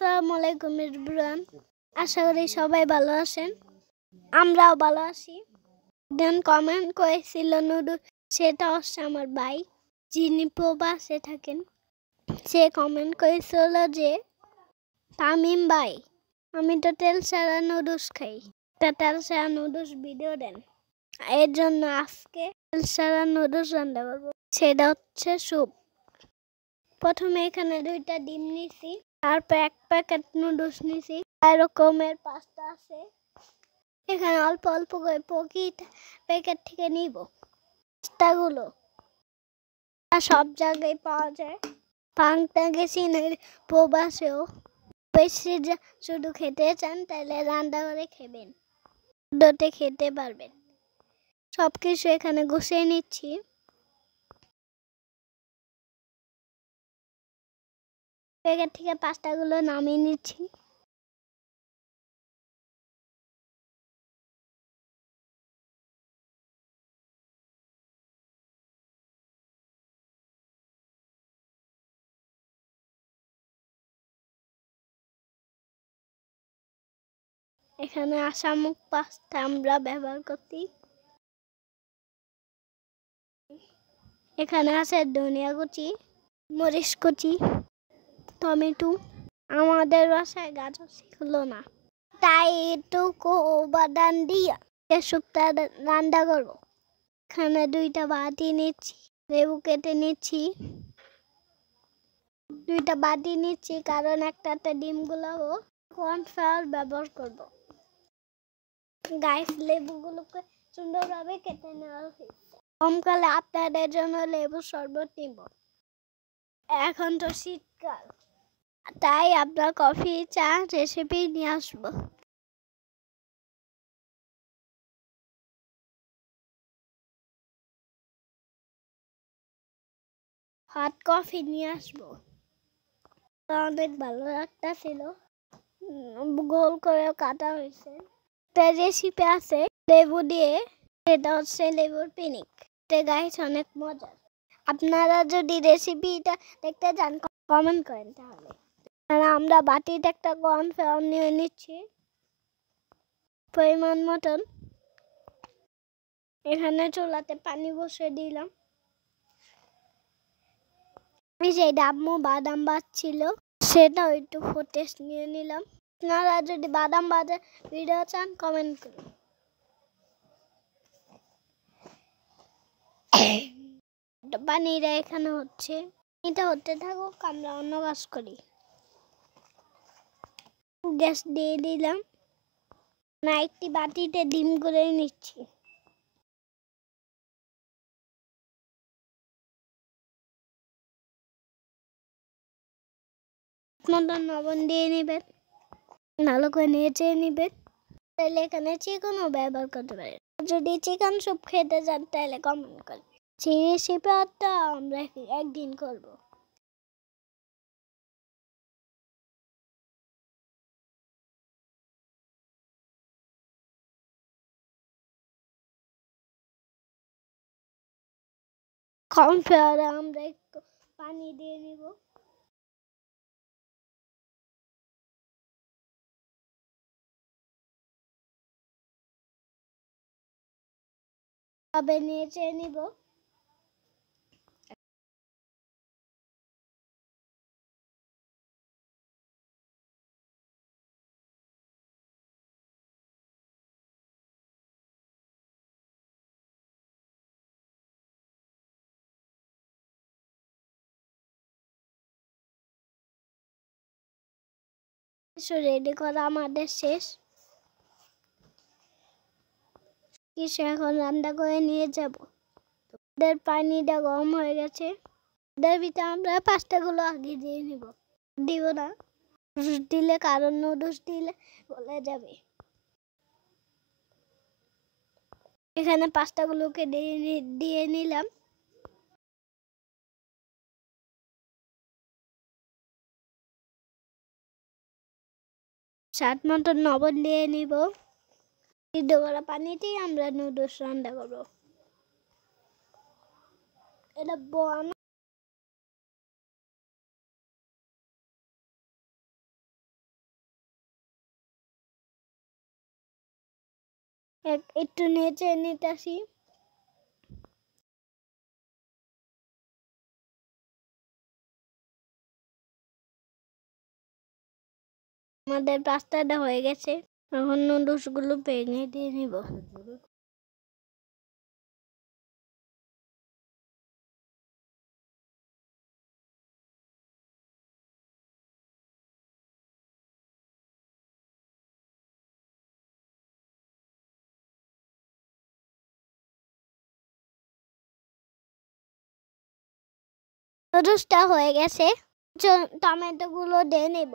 আসসালামু আলাইকুম এভরিওয়ান। আশা করি সবাই ভালো আছেন, আমরাও ভালো আছি। দেন কমেন্ট করেছিল নুডলস, সেটা হচ্ছে আমার ভাই যিনি প্রবাসে থাকেন। সে কমেন্ট করেছিল যে তামিম ভাই, আমি তো তেল ছাড়া নুডলস খাই, তা তেল ছাড়া নুডলস ভিডিও দেন। এর জন্য আজকে তেল ছাড়া নুডলস রান্না করবো। সেটা হচ্ছে স্যুপ। প্রথমে এখানে 2টা ডিম নিছি, তারপর 1 প্যাকেট নুডলস নিছি, এরকমের 5টা আছে। এখানে অল্প অল্প করে প্যাকেট থেকে নিব। পাস্তাগুলো সব জায়গায় পাওয়া যায়, পাংটা গেছি না প্রবাসেও। বেশি শুধু খেতে চান তাহলে রান্না করে খেবেন, দোতে খেতে পারবেন। সবকিছু এখানে গুছিয়ে নিচ্ছি। প্যাকেট থেকে পাস্তাগুলো নামিয়ে নিচ্ছি। এখানে আশামুখ পাস্তা আমরা ব্যবহার করছি। এখানে আছে ধনিয়া কুচি, মরিচ কুচি, টমেটো। আমাদের বাসায় গাজর ছিল না, তাই এটুকু উপাদান দিয়ে স্যুপটা রান্না করবো। এখানে 2টা বাটি নিচ্ছি, লেবু কেটে নিচ্ছি। 2টা বাটি নিচ্ছি কারণ একটাতে ডিম গুলাবো, কর্নফ্লাওয়ার ব্যবহার করব। গাইস, লেবুগুলোকে সুন্দরভাবে কেটে নেওয়া হয়েছে। গরমকালে আপনাদের জন্য লেবু শরবত নিব। এখন তো শীতকাল, তাই আপনার কফি চা রেসিপি নিয়ে আসবো। হট কফি নিয়ে আসবো। অনেক ভালো লাগতেছিল, গোল করে কাটা হয়েছে। একটা রেসিপি আছে লেবু দিয়ে, সেটা হচ্ছে লেবুর পিনিক। গাইস, অনেক মজার। আপনারা যদি রেসিপিটা দেখতে চান কমেন্ট করেন তাহলে। আর আমরা বাটিতে একটা কর্নফ্লাওয়ার নিয়ে নিচ্ছি পরিমাণ মতন। এখানে চুলাতে পানি বসিয়ে দিলাম। সেই আম্মু বাদাম বাজছিল, সেটাও একটু ফুটেজ নিয়ে নিলাম। আপনারা যদি বাদাম বাজার ভিডিও চান কমেন্ট করুন। পানিটা এখানে হচ্ছে, এটা হতে থাকুক, আমরা অন্য কাজ করি। গ্যাস দিয়ে দিলাম। না, একটি বাটিতে ডিম করে নিচ্ছি। মতন লবণ দিয়ে নেবেন, ভালো করে নেড়ে নেবেন। তাহলে এখানে চিকেনও ব্যবহার করতে পারেন। যদি চিকেন স্যুপ খেতে চান তাহলে কমেন্ট করেন। সেই রেসিপিটা আমরা একদিন করব। কর্নফ্লাওয়ারে আমরা একটু পানি দিয়ে নিব। তবে নেড়ে নিব। রেডি করা আমাদের শেষ। কিছু এখন রান্না করে নিয়ে যাব। পানিটা গরম হয়ে গেছে, এর ভিতরে আমরা পাস্তাগুলো আগে দিয়ে নিব। দিব না দিলে, কারণ নুডলস দিলে গলে যাবে। এখানে পাস্তাগুলোকে দিয়ে নিলাম। স্বাদ মতো লবণ দিয়ে নিব। সিদ্ধ করা পানিতেই আমরা নুডলস রান্না করবো। এটা বড় একটু নেচে নিতেছি। আমাদের পাস্তাটা হয়ে গেছে, এখন নুডলস গুলো ভেঙে দিয়ে নিব। নুডলসটা হয়ে গেছে, টমেটো গুলো দিয়ে নেব।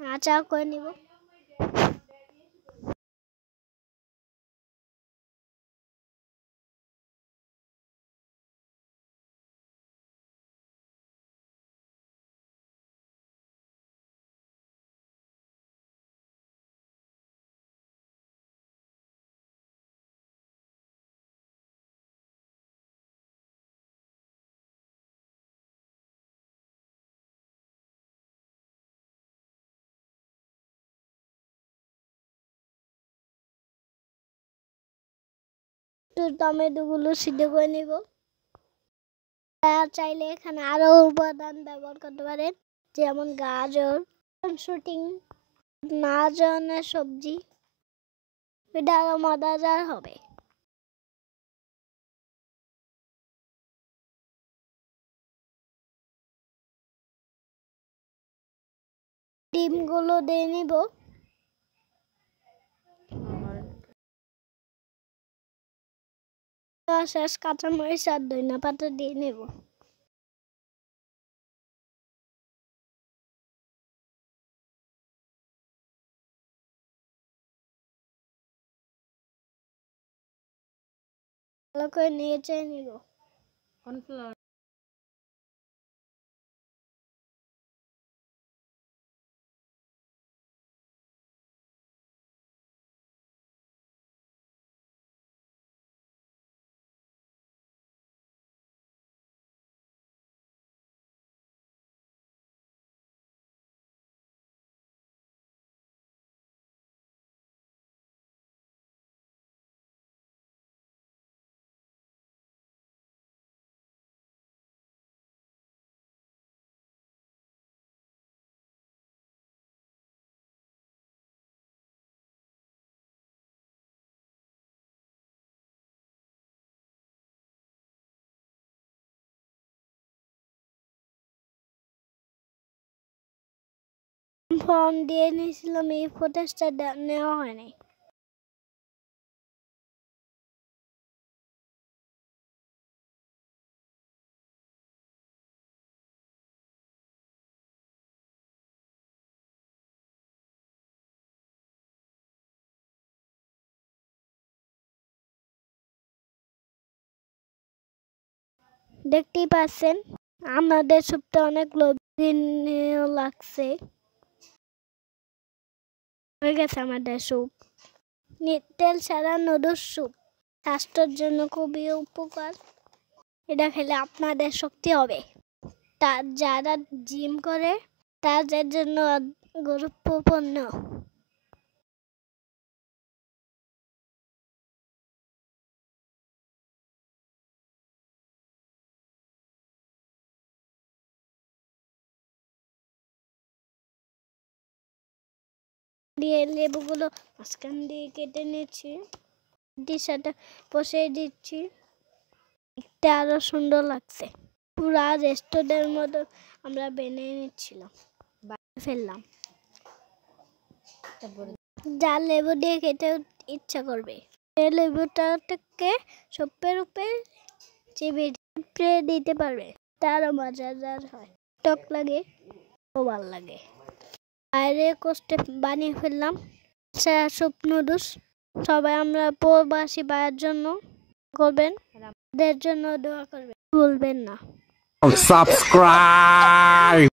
আচার করে নিব। টমেটো গুলো সিদ্ধ করে নিব। চাইলে এখানে আরো উপাদান ব্যবহার করতে পারেন, যেমন গাজর, শুটিং, নানা সবজি। এটা আরো মজাদার হবে। ডিম গুলো দিয়ে নিব। শেষ কাঁচামরিচ আর ধনিয়া পাতা দিয়ে নেব। ভালো করে নেড়ে নিব। কর্নফ্লাওয়ার ফর্ম দিয়ে নিয়েছিলাম, এই ফুটেজটা নেওয়া হয়নি। দেখতেই পাচ্ছেন আমাদের স্যুপটা অনেক লোভনীয় লাগছে। হয়ে গেছে আমাদের স্যুপ, তেল ছাড়া নুডলস স্যুপ। স্বাস্থ্যের জন্য খুবই উপকার। এটা খেলে আপনাদের শক্তি হবে। যারা জিম করে তাদের জন্য গুরুত্বপূর্ণ। দিয়ে লেবুগুলো মাঝখান দিয়ে কেটে নিচ্ছি, সাথে বসিয়ে দিচ্ছি। দেখতে আরো সুন্দর লাগছে। পুরা রেস্টুরেন্টের মতো আমরা বানিয়ে নিচ্ছিলাম, ফেললাম। যা লেবু দিয়ে খেতে ইচ্ছা করবে, এই লেবুটাকে সপ্পের উপরে চিবিয়ে দিতে পারবে, তারও মজাদার হয়। টক লাগে ও ভালো লাগে। বাইরে কষ্টে বানিয়ে ফেললাম স্যুপ নুডলস। সবাই আমরা প্রবাসী ভাইয়ের জন্য করবেন, আমাদের জন্য দোয়া করবেন, ভুলবেন না। Subscribe.